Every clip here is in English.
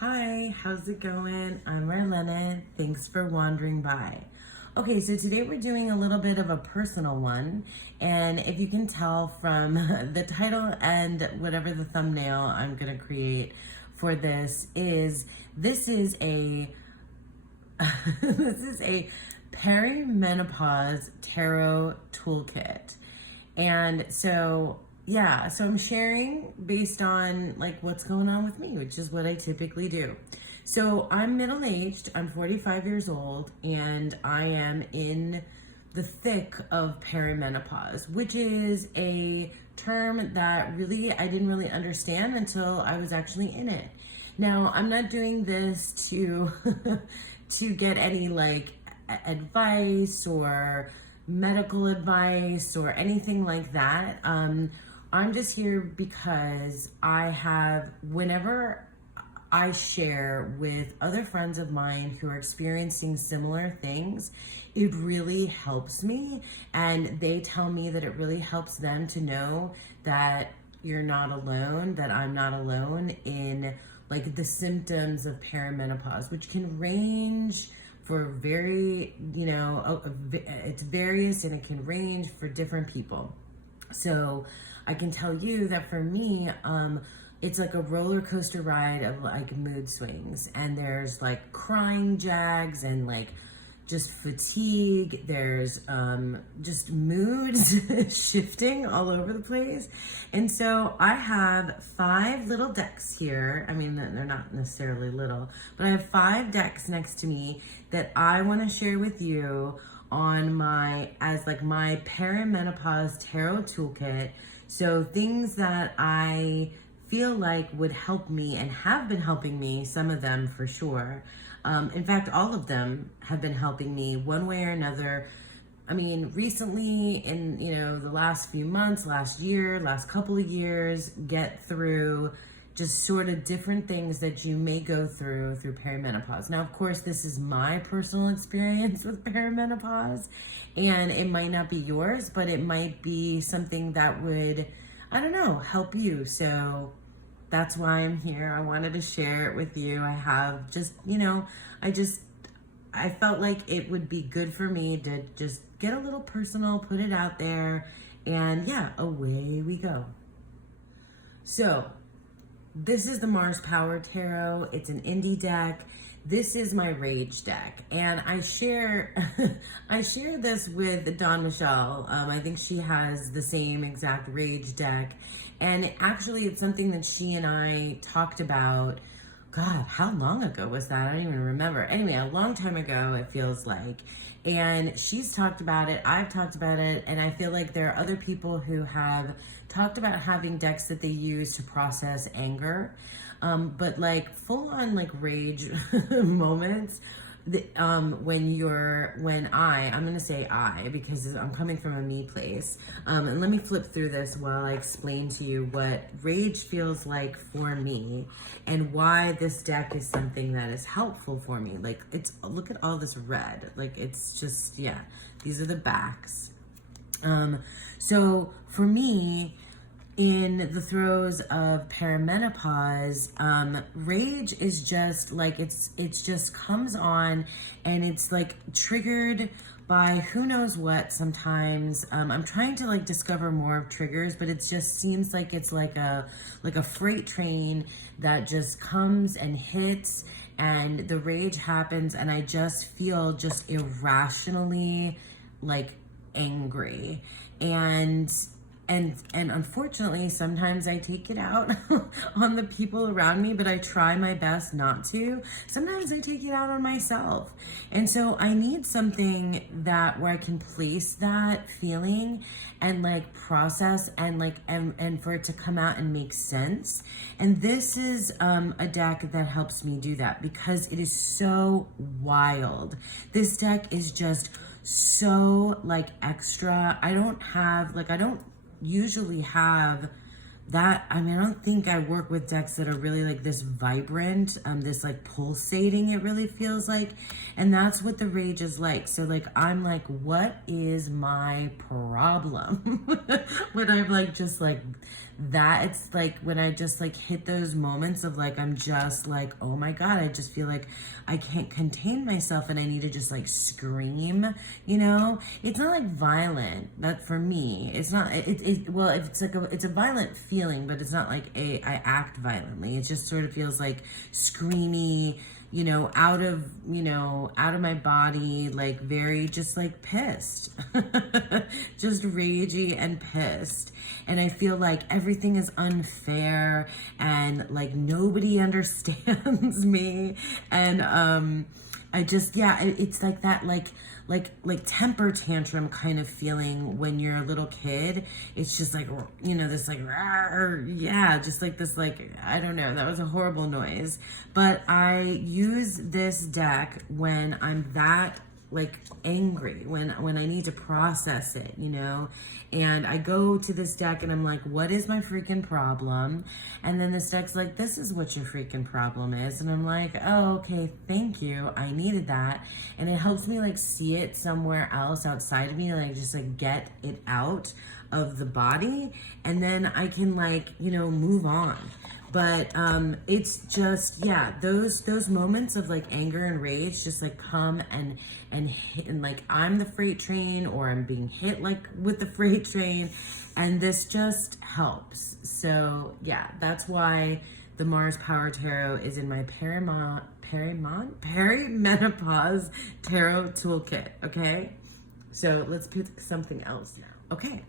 Hi, how's it going? I'm Marlena. Thanks for wandering by. Okay, so today we're doing a little bit of a personal one, and if you can tell from the title and whatever the thumbnail I'm gonna create for this is a this is a perimenopause tarot toolkit. And so I'm sharing based on like what's going on with me, which is what I typically do. So I'm middle-aged, I'm 45 years old, and I am in the thick of perimenopause, which is a term that really I didn't really understand until I was actually in it. Now, I'm not doing this to to get any like advice or medical advice or anything like that. I'm just here because whenever I share with other friends of mine who are experiencing similar things, it really helps me. And they tell me that it really helps them to know that you're not alone, that I'm not alone in like the symptoms of perimenopause, which can range for it's various and it can range for different people. So I can tell you that for me, it's like a roller coaster ride of like mood swings, and there's like crying jags and like just fatigue. There's just moods shifting all over the place. And so I have 5 little decks here. I mean, they're not necessarily little, but I have 5 decks next to me that I want to share with you on my perimenopause tarot toolkit. So things that I feel like would help me and have been helping me, some of them for sure. In fact, all of them have been helping me one way or another. I mean, recently in, the last few months, last year, last couple of years, get through just sort of different things that you may go through perimenopause. Now, of course, this is my personal experience with perimenopause, and it might not be yours, but it might be something that would, I don't know, help you. So that's why I'm here. I wanted to share it with you. I have just, I felt like it would be good for me to just get a little personal, put it out there, and yeah, away we go. So this is the Mars Power Tarot. It's an indie deck. This is my Rage deck, and I share I share this with Dawn Michelle. I think she has the same exact Rage deck, and actually it's something that she and I talked about. God, how long ago was that? I don't even remember. Anyway, a long time ago, it feels like. And she's talked about it, I've talked about it, and I feel like there are other people who have talked about having decks that they use to process anger. But like full on like rage moments, I'm gonna say I, because I'm coming from a me place. And let me flip through this while I explain to you what rage feels like for me and why this deck is something that is helpful for me. Like look at all this red. Like it's just, yeah, these are the backs. So for me, in the throes of perimenopause, rage is just like, it's just comes on, and it's like triggered by who knows what sometimes. I'm trying to like discover more of triggers, but it just seems like it's like a freight train that just comes and hits, and the rage happens, and I just feel just irrationally like angry. And unfortunately, sometimes I take it out on the people around me, but I try my best not to. Sometimes I take it out on myself. And so I need something where I can place that feeling and like process and for it to come out and make sense. And this is a deck that helps me do that because it is so wild. This deck is just so like extra. I don't usually have that. I mean, I don't think I work with decks that are really like this vibrant, this like pulsating, it really feels like. And that's what the rage is like. So like, I'm like, what is my problem? When I'm like, just like that it's like when I just like hit those moments of like, I'm just like, oh my God, I just feel like I can't contain myself and I need to just like scream, you know? It's not like violent, that for me, it's not, well, if it's like it's a violent feeling, but it's not like I act violently. It just sort of feels like screamy, you know, out of my body, like very just like pissed, just ragey and pissed. And I feel like everything is unfair and like nobody understands me. And I just, yeah, it's like that, like temper tantrum kind of feeling when you're a little kid. It's just like, you know, this like, yeah, just like this, like, I don't know, that was a horrible noise. But I use this deck when I'm that like angry, when I need to process it, you know. And I go to this deck and I'm like, what is my freaking problem? And then this deck's like, this is what your freaking problem is. And I'm like, oh, okay, thank you, I needed that. And it helps me like see it somewhere else outside of me, like just like get it out of the body, and then I can like, you know, move on. But it's just, yeah, those moments of like anger and rage just like come and hit, and like I'm the freight train, or I'm being hit like with the freight train, and this just helps. So yeah, that's why the Mars Power Tarot is in my perimenopause tarot toolkit. Okay, so let's pick something else now. Okay,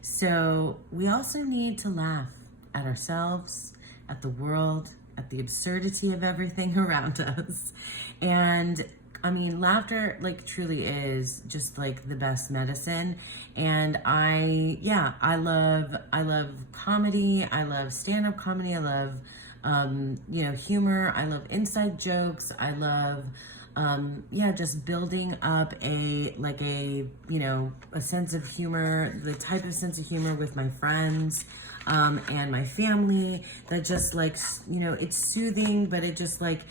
so we also need to laugh at ourselves, at the world, at the absurdity of everything around us. And I mean, laughter like truly is just like the best medicine. And I love comedy. I love stand-up comedy. I love, you know, humor. I love inside jokes. I love, just building up a sense of humor, the type of sense of humor with my friends, and my family, that just like, you know, it's soothing, but it just like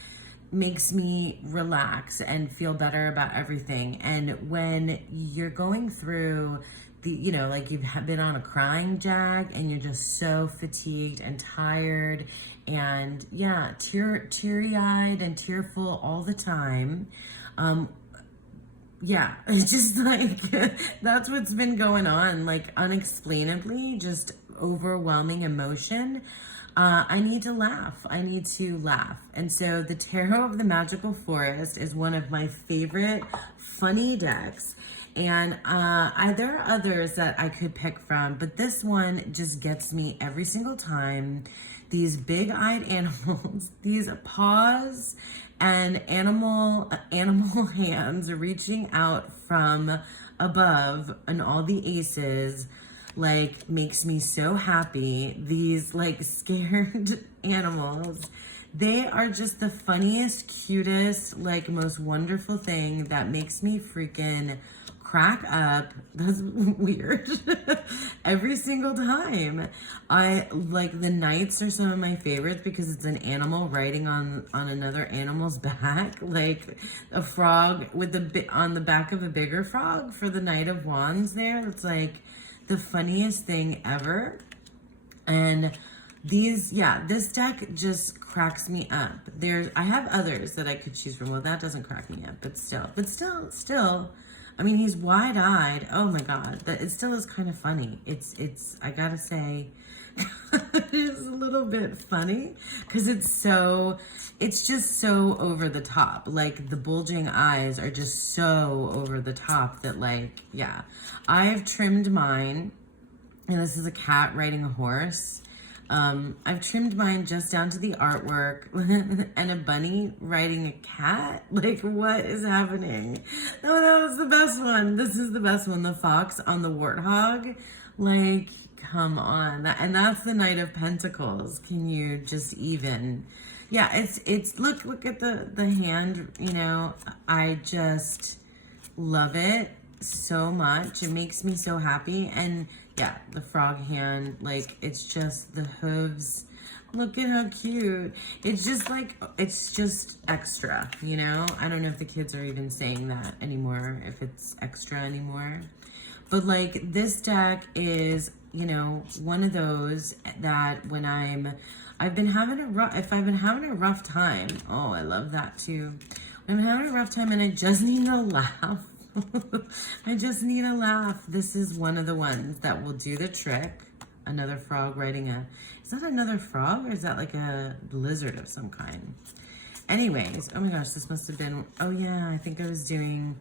makes me relax and feel better about everything. And when you're going through the, you know, like you've been on a crying jag and you're just so fatigued and tired and yeah, teary-eyed and tearful all the time. Yeah, it's just like, that's what's been going on, like unexplainably, just overwhelming emotion. I need to laugh. I need to laugh. And so the Tarot of the Magical Forest is one of my favorite funny decks. And there are others that I could pick from, but this one just gets me every single time. These big-eyed animals, these paws and animal hands reaching out from above, and all the aces, like makes me so happy. These like scared animals, they are just the funniest, cutest, like most wonderful thing that makes me freaking crack up. That's weird. Every single time. I like, the knights are some of my favorites because it's an animal riding on another animal's back, like a frog with the bit on the back of a bigger frog for the Knight of Wands there. It's like the funniest thing ever. And this deck just cracks me up. I have others that I could choose from. Well, that doesn't crack me up, but still, I mean, he's wide-eyed. Oh my God, it still is kind of funny. It's I gotta say, it is a little bit funny because it's just so over the top. Like the bulging eyes are just so over the top that, like, yeah. I've trimmed mine, and this is a cat riding a horse. I've trimmed mine just down to the artwork and a bunny riding a cat. Like, what is happening? Oh, that was the best one. This is the best one. The fox on the warthog. Like, come on. And that's the Knight of Pentacles. Can you just even... Yeah, it's look at the hand, you know. I just love it so much. It makes me so happy. And yeah, the frog hand, like, it's just the hooves. Look at how cute. It's just like, it's just extra, you know? I don't know if the kids are even saying that anymore, if it's extra anymore. But like, this deck is, one of those that when I've been having if I've been having a rough time, oh, I love that too. When I'm having a rough time and I just need a laugh, I just need a laugh. This is one of the ones that will do the trick. Another frog riding is that another frog or is that like a lizard of some kind? Anyways, oh my gosh, this must have been, oh yeah, I think I was doing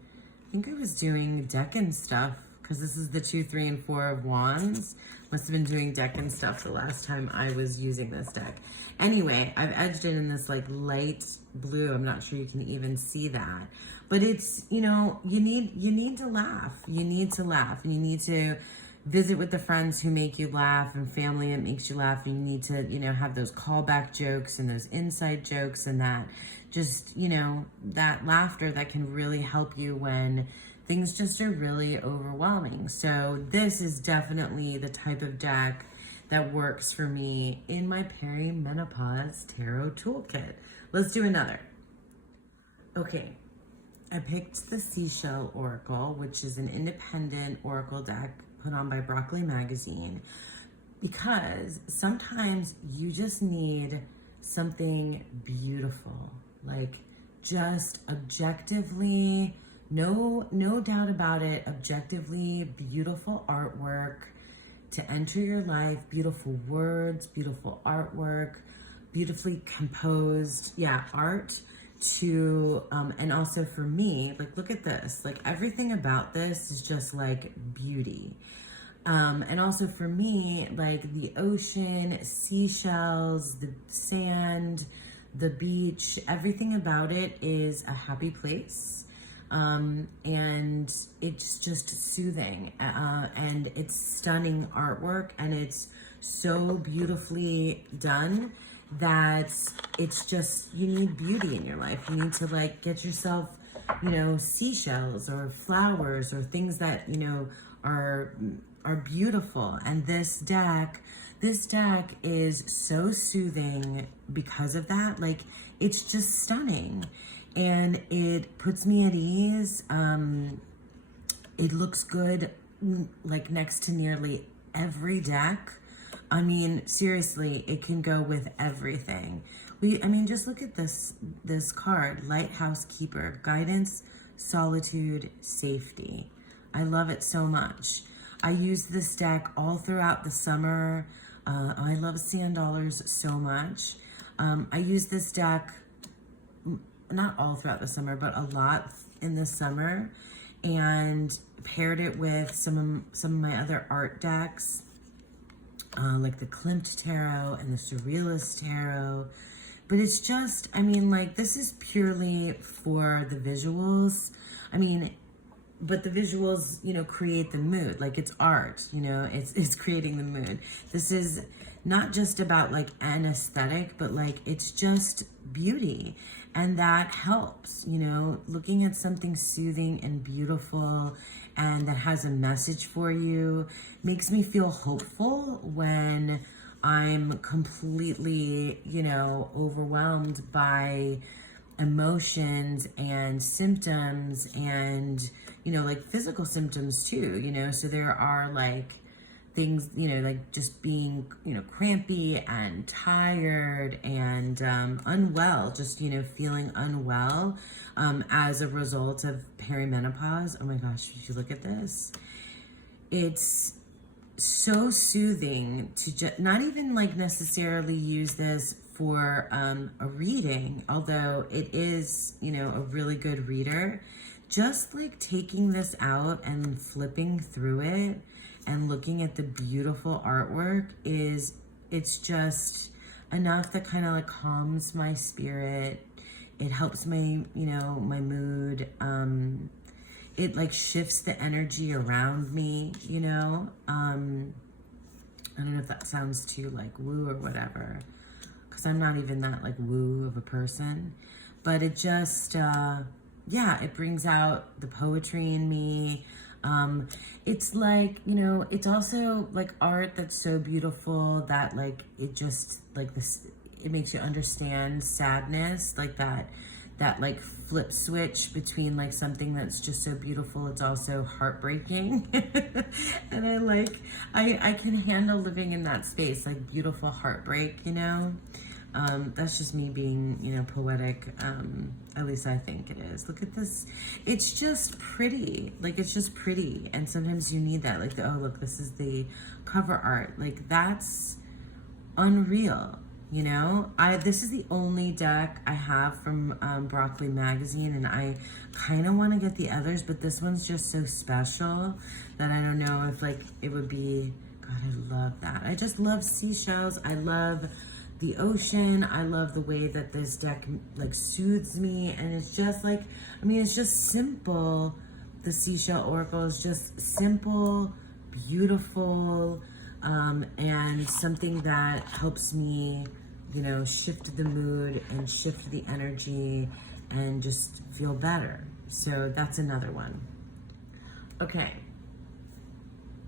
deck and stuff because this is the 2, 3, and 4 of wands. Must have been doing deck and stuff the last time I was using this deck. Anyway, I've edged it in this like light blue. I'm not sure you can even see that, but it's, you need to laugh. You need to laugh, and you need to visit with the friends who make you laugh and family that makes you laugh. And you need to, have those callback jokes and those inside jokes and that just, that laughter that can really help you when things just are really overwhelming. So this is definitely the type of deck that works for me in my perimenopause tarot toolkit. Let's do another. Okay, I picked the Seashell Oracle, which is an independent oracle deck put on by Broccoli Magazine, because sometimes you just need something beautiful, like just objectively, no doubt about it, objectively beautiful artwork to enter your life, beautiful words, beautiful artwork, beautifully composed, art to, and also for me, like, look at this, like everything about this is just like beauty. And also for me, like the ocean, seashells, the sand, the beach, everything about it is a happy place. And it's just soothing, and it's stunning artwork, and it's so beautifully done that it's just, you need beauty in your life. You need to like get yourself, seashells or flowers or things that, are beautiful. And this deck is so soothing because of that. Like, it's just stunning. And it puts me at ease. It looks good, like next to nearly every deck. I mean, seriously, it can go with everything. Just look at this card, Lighthouse Keeper, guidance, solitude, safety. I love it so much. I use this deck all throughout the summer. I love sand dollars so much. I use this deck not all throughout the summer, but a lot in the summer, and paired it with some of my other art decks, like the Klimt Tarot and the Surrealist Tarot. But it's just, this is purely for the visuals. But the visuals, create the mood. Like, it's art, it's creating the mood. This is not just about like an aesthetic, but like it's just beauty. And that helps, looking at something soothing and beautiful and that has a message for you makes me feel hopeful when I'm completely, overwhelmed by emotions and symptoms and, like physical symptoms too, so there are like things, like just being, crampy and tired and unwell, just, feeling unwell as a result of perimenopause. Oh my gosh, if you look at this, it's so soothing to just not even like necessarily use this for a reading, although it is, a really good reader. Just like taking this out and flipping through it and looking at the beautiful artwork it's just enough that kind of like calms my spirit. It helps my, my mood. It like shifts the energy around me, I don't know if that sounds too like woo or whatever, because I'm not even that like woo of a person, but it just, it brings out the poetry in me. It's like, it's also like art that's so beautiful that like, it just like this, it makes you understand sadness, like that that like flip switch between like something that's just so beautiful, it's also heartbreaking. And I can handle living in that space, like beautiful heartbreak, you know. That's just me being, you know, poetic. At least I think it is. Look at this. It's just pretty. Like, it's just pretty. And sometimes you need that. Like, oh, look, this is the cover art. Like, that's unreal, you know? This is the only deck I have from Broccoli Magazine, and I kind of want to get the others, but this one's just so special that I don't know if, like, it would be... God, I love that. I just love seashells. I love the ocean. I love the way that this deck like soothes me, and it's just like, I mean, it's just simple. The Seashell Oracle is just simple, beautiful, and something that helps me, you know, shift the mood and shift the energy and just feel better. So that's another one. Okay.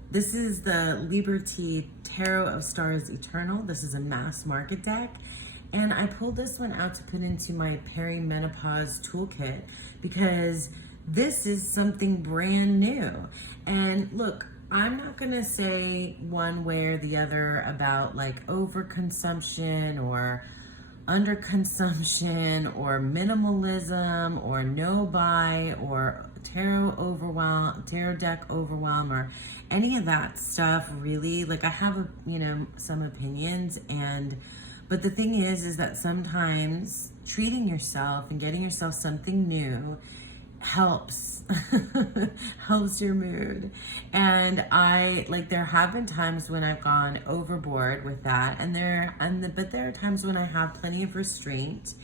This is the Liberty Tarot of Stars Eternal. This is a mass market deck. And I pulled this one out to put into my perimenopause toolkit because this is something brand new. And look, I'm not gonna say one way or the other about like overconsumption or underconsumption or minimalism or no buy or tarot deck overwhelm or any of that stuff. Really, like, I have you know, some opinions, but the thing is that sometimes treating yourself and getting yourself something new helps helps your mood. And there have been times when I've gone overboard with that, but there are times when I have plenty of restraint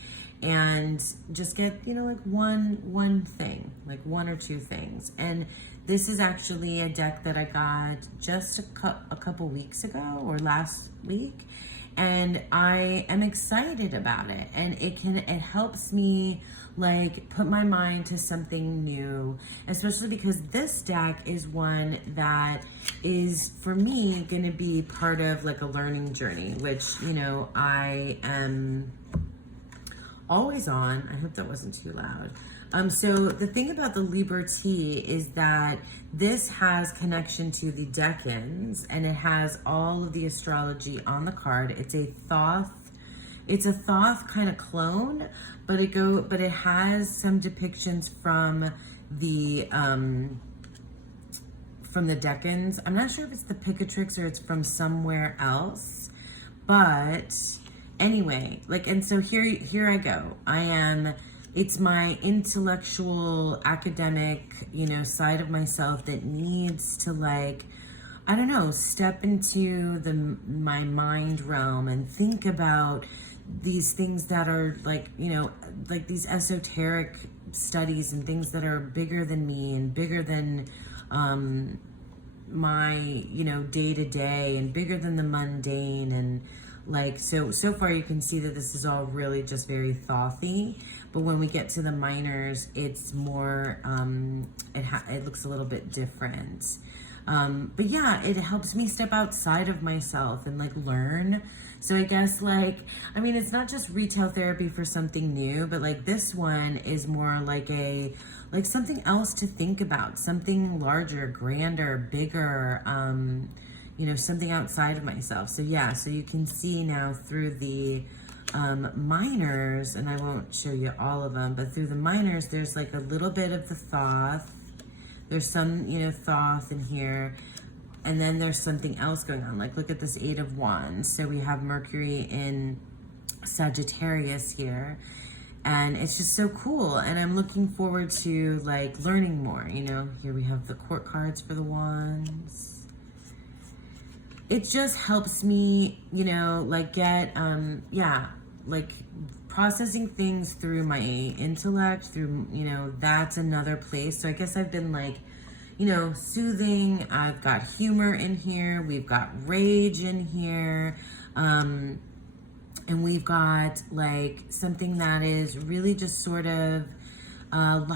and just get, you know, like one thing, like one or two things. And this is actually a deck that I got just a couple weeks ago or last week, and I am excited about it. And it helps me like put my mind to something new, especially because this deck is one that is for me going to be part of like a learning journey, which, you know, I am always on. I hope that wasn't too loud. So the thing about the Liberty is that this has connection to the decans, and it has all of the astrology on the card. It's a Thoth kind of clone, but it has some depictions from the decans. I'm not sure if it's the Picatrix or it's from somewhere else, but anyway, like, and so here I go. It's my intellectual, academic, you know, side of myself that needs to, like, I don't know, step into my mind realm and think about these things that are like, you know, like these esoteric studies and things that are bigger than me and bigger than my, you know, day to day, and bigger than the mundane. And like, so far you can see that this is all really just very thothy, but when we get to the minors, it's more, it looks a little bit different. But yeah, it helps me step outside of myself and like learn. So I guess, like, I mean, it's not just retail therapy for something new, but like this one is more like something else to think about, something larger, grander, bigger, you know, something outside of myself. So yeah, so you can see now through the minors, and I won't show you all of them, but through the minors, there's like a little bit of the Thoth. There's some, you know, Thoth in here. And then there's something else going on. Like, look at this 8 of Wands. So we have Mercury in Sagittarius here. And it's just so cool. And I'm looking forward to, like, learning more. You know, here we have the court cards for the Wands. It just helps me, you know, like get, like processing things through my intellect, through, you know, that's another place. So I guess I've been like, you know, soothing. I've got humor in here. We've got rage in here. And we've got like something that is really just sort of not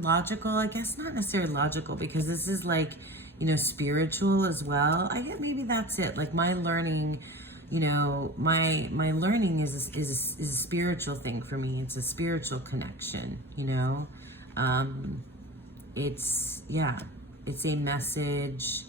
logical, I guess, not necessarily logical, because this is like, you know, spiritual as well. I get maybe that's it. Like my learning you know, my learning is a spiritual thing for me. It's a spiritual connection, you know. It's a message.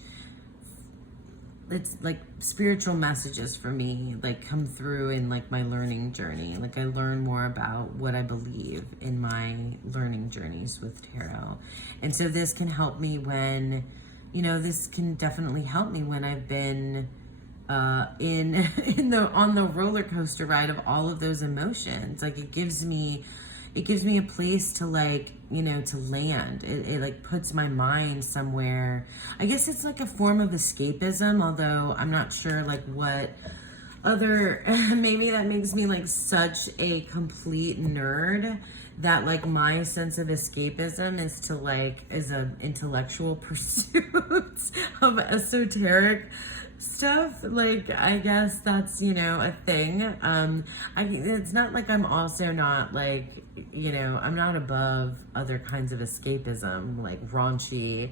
It's like spiritual messages for me, like come through in like my learning journey. Like I learn more about what I believe in my learning journeys with tarot. And so this can help me when, you know, this can definitely help me when I've been on the roller coaster ride of all of those emotions. Like it gives me a place to, like, you know, to land. It like puts my mind somewhere. I guess it's like a form of escapism, although I'm not sure like what other, maybe that makes me like such a complete nerd that like my sense of escapism is to like, is an intellectual pursuit of esoteric stuff. Like I guess that's, you know, a thing. It's not like I'm also not like, you know, I'm not above other kinds of escapism, like raunchy,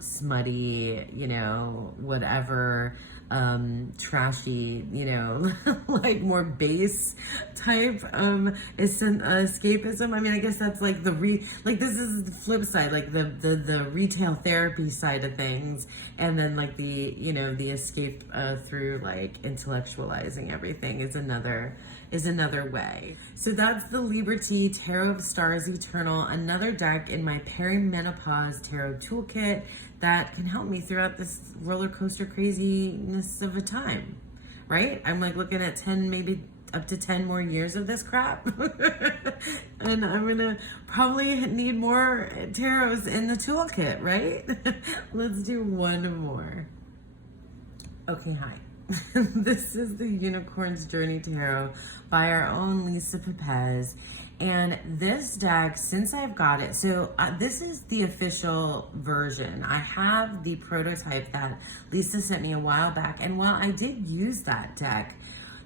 smutty, you know, whatever, trashy, you know, like more base type escapism. I mean, I guess that's like this is the flip side, like the retail therapy side of things, and then like the, you know, the escape through like intellectualizing everything is another way. So that's the Liberty Tarot of Stars Eternal, another deck in my perimenopause tarot toolkit that can help me throughout this roller coaster craziness of a time, right? I'm like looking at 10, maybe up to 10 more years of this crap. And I'm gonna probably need more tarots in the toolkit, right? Let's do one more. Okay, hi. This is the Unicorn's Journey Tarot by our own Lisa Pepez. And this deck, since I've got it, so this is the official version. I have the prototype that Lisa sent me a while back. And while I did use that deck,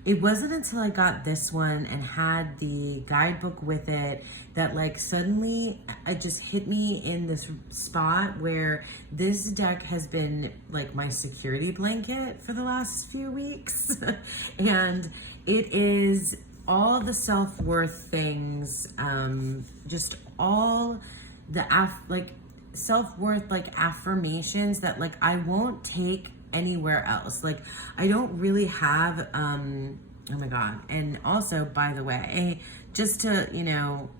it wasn't until I got this one and had the guidebook with it that like suddenly it just hit me in this spot where this deck has been like my security blanket for the last few weeks. And it is all the self-worth things, just all the self-worth like affirmations that like I won't take anywhere else. Like I don't really have oh my god. And also, by the way, just to, you know,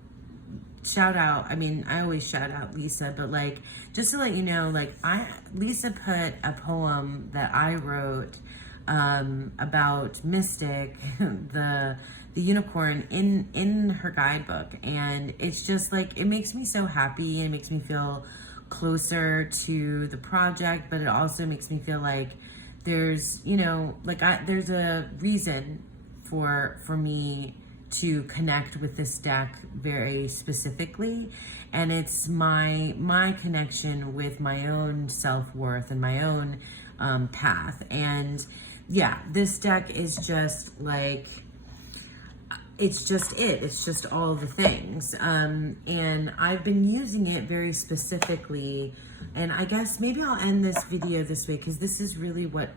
shout out, I mean, I always shout out Lisa, but like just to let you know, like Lisa put a poem that I wrote about Mystic, the unicorn, in her guidebook, and it's just like it makes me so happy and it makes me feel closer to the project, but it also makes me feel like there's, you know, like there's a reason for me to connect with this deck very specifically, and it's my connection with my own self-worth and my own path. And yeah, this deck is just like, it's just all the things. And I've been using it very specifically, and I guess maybe I'll end this video this way because this is really what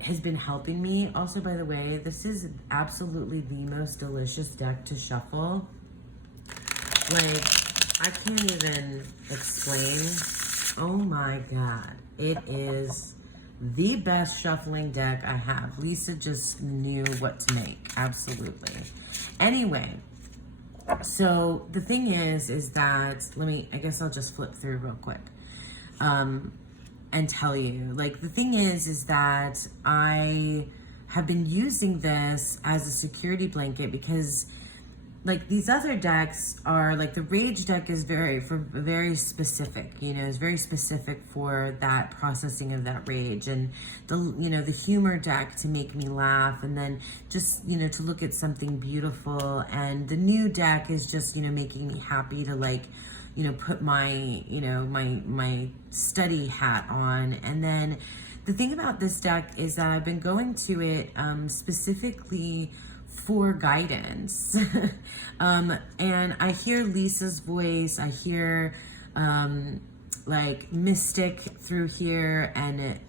has been helping me. Also, by the way, this is absolutely the most delicious deck to shuffle. Like, I can't even explain. Oh my god. It is the best shuffling deck I have. Lisa just knew what to make. Absolutely. Anyway, so the thing is that, I guess I'll just flip through real quick and tell you. Like, the thing is that I have been using this as a security blanket because like these other decks are like, the Rage deck is very specific, you know, it's very specific for that processing of that rage, and the humor deck to make me laugh, and then just, you know, to look at something beautiful. And the new deck is just, you know, making me happy to like, you know, put my, you know, my study hat on. And then the thing about this deck is that I've been going to it specifically for guidance. And I hear Lisa's voice, I hear like Mystic through here, and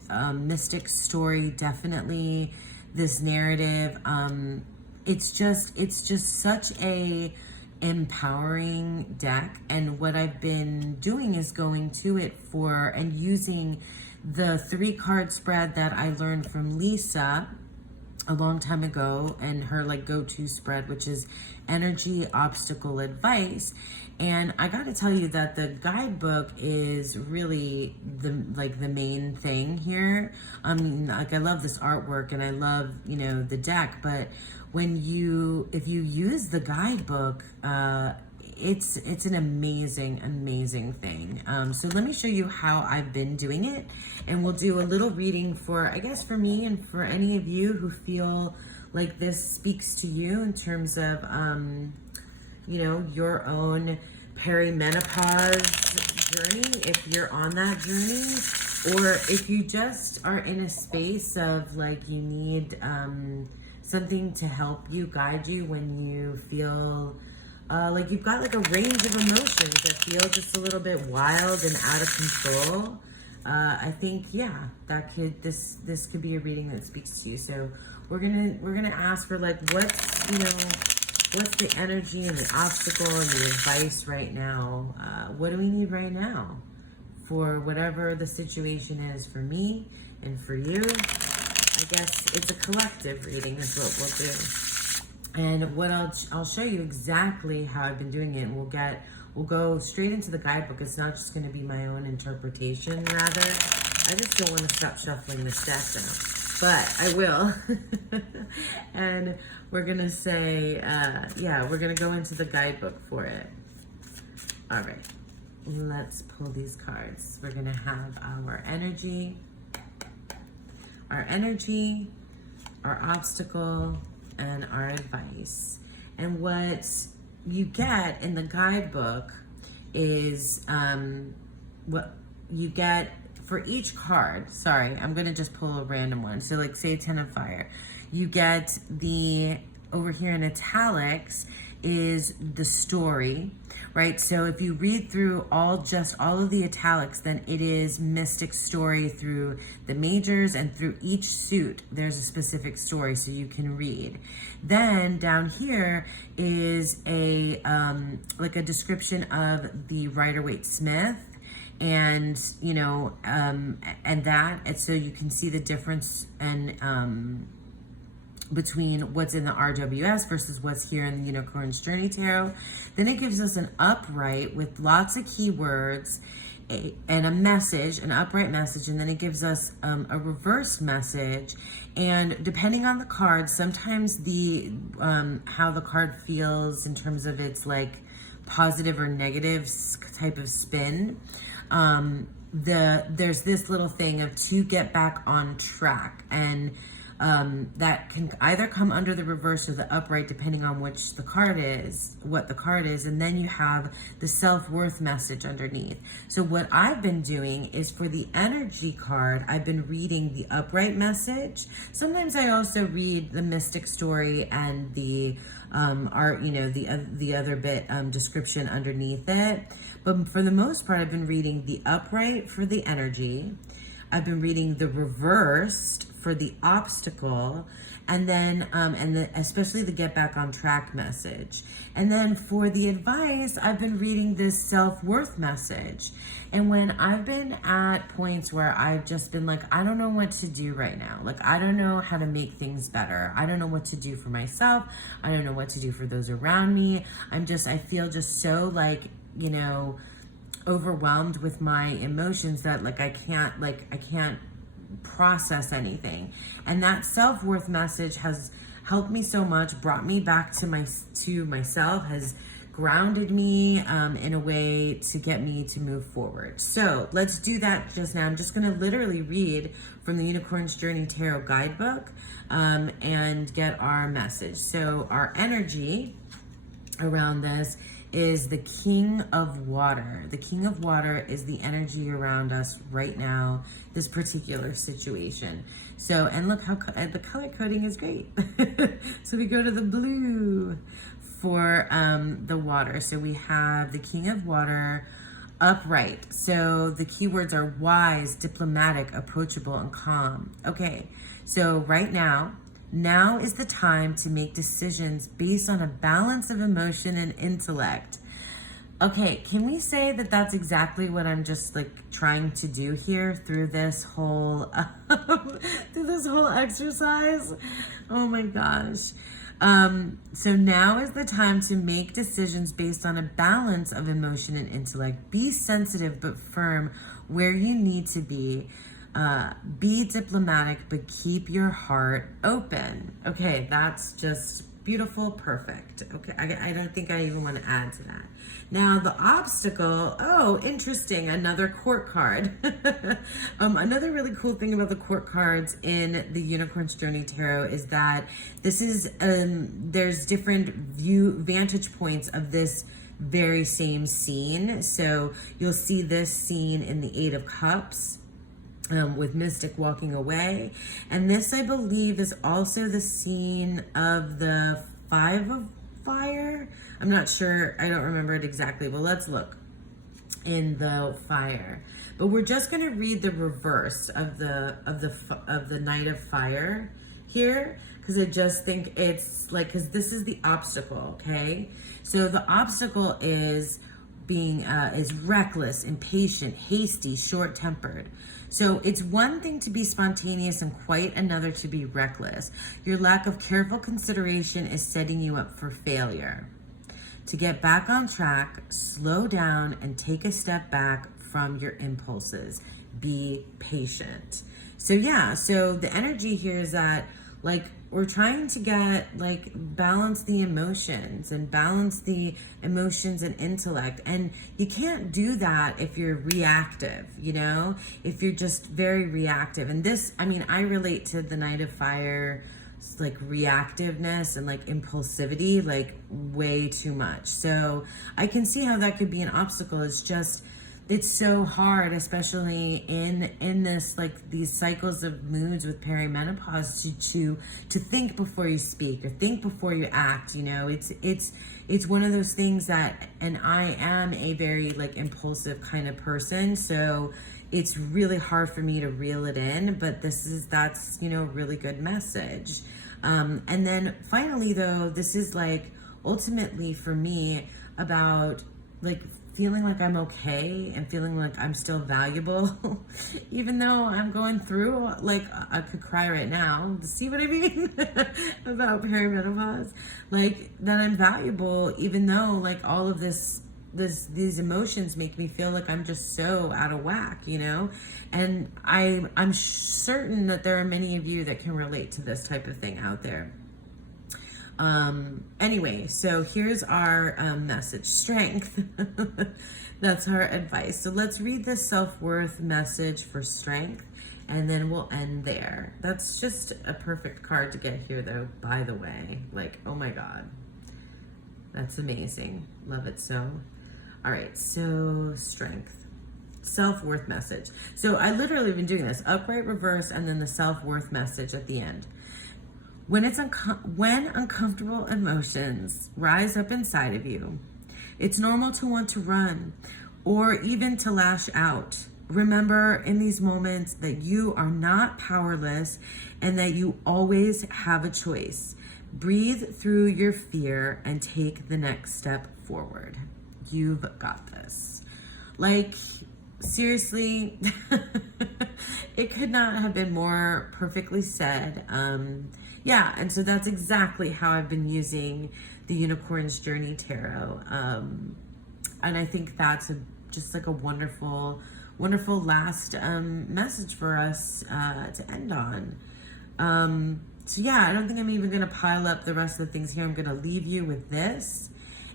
Mystic's story definitely this narrative. It's just such a empowering deck, and what I've been doing is going to it for and using the 3-card spread that I learned from Lisa a long time ago, and her like go-to spread, which is energy obstacle advice. And I got to tell you that the guidebook is really the main thing here. Like, I love this artwork and I love, the deck, but if you use the guidebook, it's an amazing thing. So let me show you how I've been doing it, and we'll do a little reading for, I guess, for me and for any of you who feel like this speaks to you in terms of, your own perimenopause journey, if you're on that journey, or if you just are in a space of like you need something to help you, guide you when you feel like you've got like a range of emotions that feel just a little bit wild and out of control. I think, this could be a reading that speaks to you. So we're gonna ask for like what's the energy and the obstacle and the advice right now? What do we need right now for whatever the situation is for me and for you? I guess it's a collective reading is what we'll do. And what I'll show you exactly how I've been doing it. And we'll go straight into the guidebook. It's not just going to be my own interpretation, rather. I just don't want to stop shuffling this deck now, but I will. And we're going to say, we're going to go into the guidebook for it. All right, let's pull these cards. We're going to have our energy, our obstacle, and our advice. And what you get in the guidebook is what you get for each card. Sorry, I'm gonna just pull a random one. So like say 10 of fire. You get over here in italics is the story, right? So if you read through all of the italics, then it is mystic story through the majors, and through each suit there's a specific story so you can read. Then down here is a like a description of the Rider-Waite-Smith, and and so you can see the difference and between what's in the RWS versus what's here in the Unicorn's Journey Tarot. Then it gives us an upright with lots of keywords and a message, an upright message, and then it gives us a reverse message. And depending on the card, sometimes the how the card feels in terms of its like positive or negative type of spin. There's this little thing of to get back on track, and that can either come under the reverse or the upright depending on what the card is. And then you have the self-worth message underneath. So what I've been doing is for the energy card, I've been reading the upright message. Sometimes I also read the mystic story and the art, the other bit description underneath it. But for the most part, I've been reading the upright for the energy. I've been reading the reversed for the obstacle, and then especially the get back on track message. And then for the advice, I've been reading this self-worth message. And when I've been at points where I've just been like, I don't know what to do right now. Like, I don't know how to make things better. I don't know what to do for myself. I don't know what to do for those around me. I feel just so like, overwhelmed with my emotions that like I can't process anything. And that self-worth message has helped me so much, brought me back to myself, has grounded me in a way to get me to move forward. So let's do that just now. I'm just going to literally read from the Unicorn's Journey Tarot Guidebook and get our message. So our energy around this is the King of Water. The King of Water is the energy around us right now, this particular situation. So, and look how the color coding is great. So we go to the blue for the water. So we have the King of Water upright. So the keywords are wise, diplomatic, approachable, and calm. Okay, so right now, Now is the time to make decisions based on a balance of emotion and intellect. Okay, can we say that that's exactly what I'm just like trying to do here through this whole exercise? Oh my gosh. So now is the time to make decisions based on a balance of emotion and intellect. Be sensitive but firm where you need to be. Be diplomatic, but keep your heart open. Okay, that's just beautiful, perfect. Okay, I don't think I even want to add to that. Now, the obstacle, oh, interesting, another court card. Another really cool thing about the court cards in the Unicorn's Journey Tarot is that this is, there's different vantage points of this very same scene. So you'll see this scene in the Eight of Cups, with Mystic walking away. And this, I believe, is also the scene of the Five of Fire. I'm not sure. I don't remember it exactly, but let's look in the fire. But we're just going to read the reverse of the Knight of Fire here, because I just think it's like, because this is the obstacle, okay? So the obstacle is being is reckless, impatient, hasty, short-tempered. So it's one thing to be spontaneous and quite another to be reckless. Your lack of careful consideration is setting you up for failure. To get back on track, slow down and take a step back from your impulses. Be patient. So yeah, so the energy here is that like we're trying to get like balance the emotions and intellect, and you can't do that if you're reactive, you know, if you're just very reactive. And this, I mean, I relate to the Knight of Fire, like reactiveness and like impulsivity, like way too much. So I can see how that could be an obstacle. It's just, it's so hard, especially in this, like these cycles of moods with perimenopause, to think before you speak or think before you act. You know, it's one of those things that, and I am a very like impulsive kind of person, so it's really hard for me to reel it in. But that's you know, really good message. And then finally, though, this is like ultimately for me about like feeling like I'm okay and feeling like I'm still valuable, even though I'm going through, like, I could cry right now. See what I mean about perimenopause? Like, that I'm valuable, even though, like, all of these emotions make me feel like I'm just so out of whack, you know? And I'm certain that there are many of you that can relate to this type of thing out there. Anyway, so here's our message, strength. That's our advice. So let's read the self-worth message for strength, and then we'll end there. That's just a perfect card to get here, though, by the way. Like, oh my God. That's amazing. Love it so. All right, so strength. Self-worth message. So I literally have been doing this, upright, reverse, and then the self-worth message at the end. When uncomfortable emotions rise up inside of you, it's normal to want to run or even to lash out. Remember in these moments that you are not powerless and that you always have a choice. Breathe through your fear and take the next step forward. You've got this. Like, seriously, it could not have been more perfectly said. Yeah, and so that's exactly how I've been using the Unicorn's Journey Tarot. And I think that's just like a wonderful, wonderful last message for us to end on. So yeah, I don't think I'm even going to pile up the rest of the things here. I'm going to leave you with this.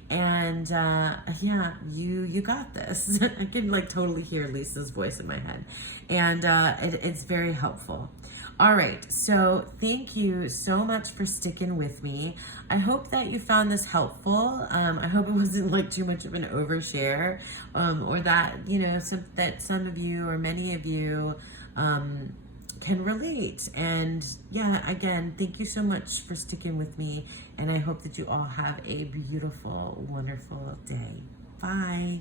And yeah, you got this. I can like totally hear Lisa's voice in my head. And it's very helpful. All right, so thank you so much for sticking with me. I hope that you found this helpful. I hope it wasn't like too much of an overshare, or that, you know, that some of you or many of you can relate. And yeah, again, thank you so much for sticking with me. And I hope that you all have a beautiful, wonderful day. Bye.